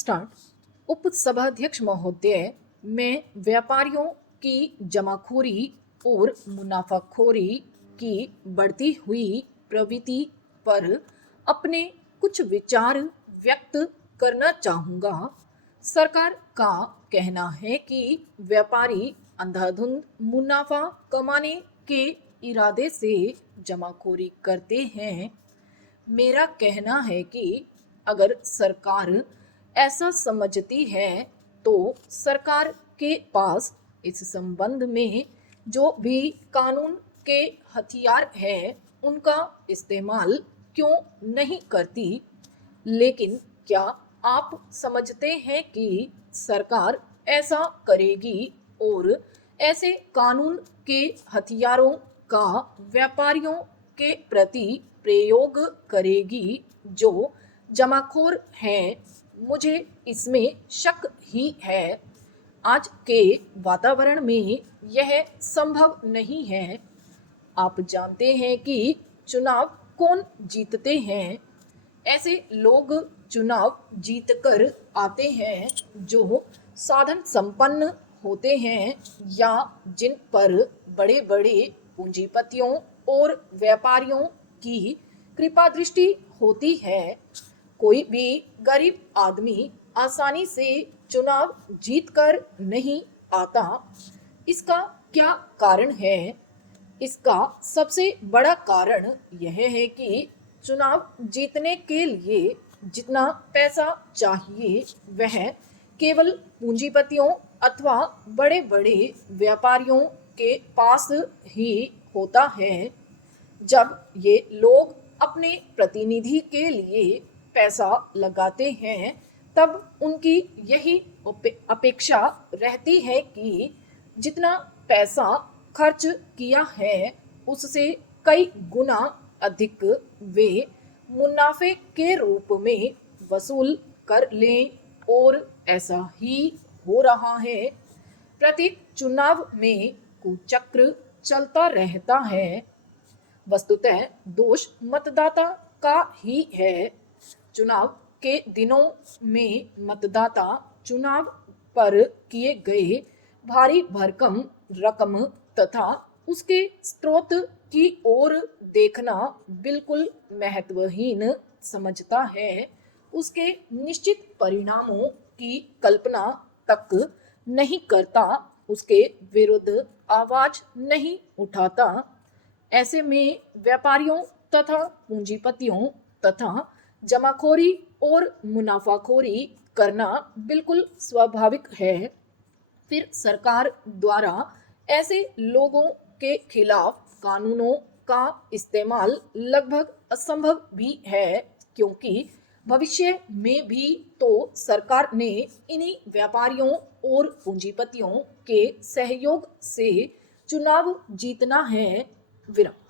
Start. उपसभाध्यक्ष महोदय, मैं व्यापारियों की जमाखोरी और मुनाफाखोरी की बढ़ती हुई प्रवृत्ति पर अपने कुछ विचार व्यक्त करना चाहूँगा। सरकार का कहना है कि व्यापारी अंधाधुंध मुनाफा कमाने के इरादे से जमाखोरी करते हैं। मेरा कहना है कि अगर सरकार ऐसा समझती है तो सरकार के पास इस संबंध में जो भी कानून के हथियार हैं उनका इस्तेमाल क्यों नहीं करती। लेकिन क्या आप समझते हैं कि सरकार ऐसा करेगी और ऐसे कानून के हथियारों का व्यापारियों के प्रति प्रयोग करेगी जो जमाखोर हैं? मुझे इसमें शक ही है। आज के वातावरण में यह संभव नहीं है। आप जानते हैं कि चुनाव कौन जीतते हैं। ऐसे लोग चुनाव जीतकर आते हैं जो साधन संपन्न होते हैं या जिन पर बड़े बड़े पूंजीपतियों और व्यापारियों की कृपा दृष्टि होती है। कोई भी गरीब आदमी आसानी से चुनाव जीतकर नहीं आता। इसका क्या कारण है? इसका सबसे बड़ा कारण यह है कि चुनाव जीतने के लिए जितना पैसा चाहिए वह केवल पूंजीपतियों अथवा बड़े बड़े व्यापारियों के पास ही होता है। जब ये लोग अपने प्रतिनिधि के लिए पैसा लगाते हैं तब उनकी यही अपेक्षा रहती है कि जितना पैसा खर्च किया है उससे कई गुना अधिक वे मुनाफे के रूप में वसूल कर लें, और ऐसा ही हो रहा है। प्रत्येक चुनाव में कुचक्र चलता रहता है। वस्तुतः दोष मतदाता का ही है। चुनाव के दिनों में मतदाता चुनाव पर किए गए भारी भरकम रकम तथा उसके स्रोत की ओर देखना बिल्कुल महत्वहीन समझता है। उसके निश्चित परिणामों की कल्पना तक नहीं करता, उसके विरुद्ध आवाज नहीं उठाता। ऐसे में व्यापारियों तथा पूंजीपतियों तथा जमाखोरी और मुनाफाखोरी करना बिल्कुल स्वाभाविक है। फिर सरकार द्वारा ऐसे लोगों के खिलाफ कानूनों का इस्तेमाल लगभग असंभव भी है, क्योंकि भविष्य में भी तो सरकार ने इन्हीं व्यापारियों और पूंजीपतियों के सहयोग से चुनाव जीतना है। विराम।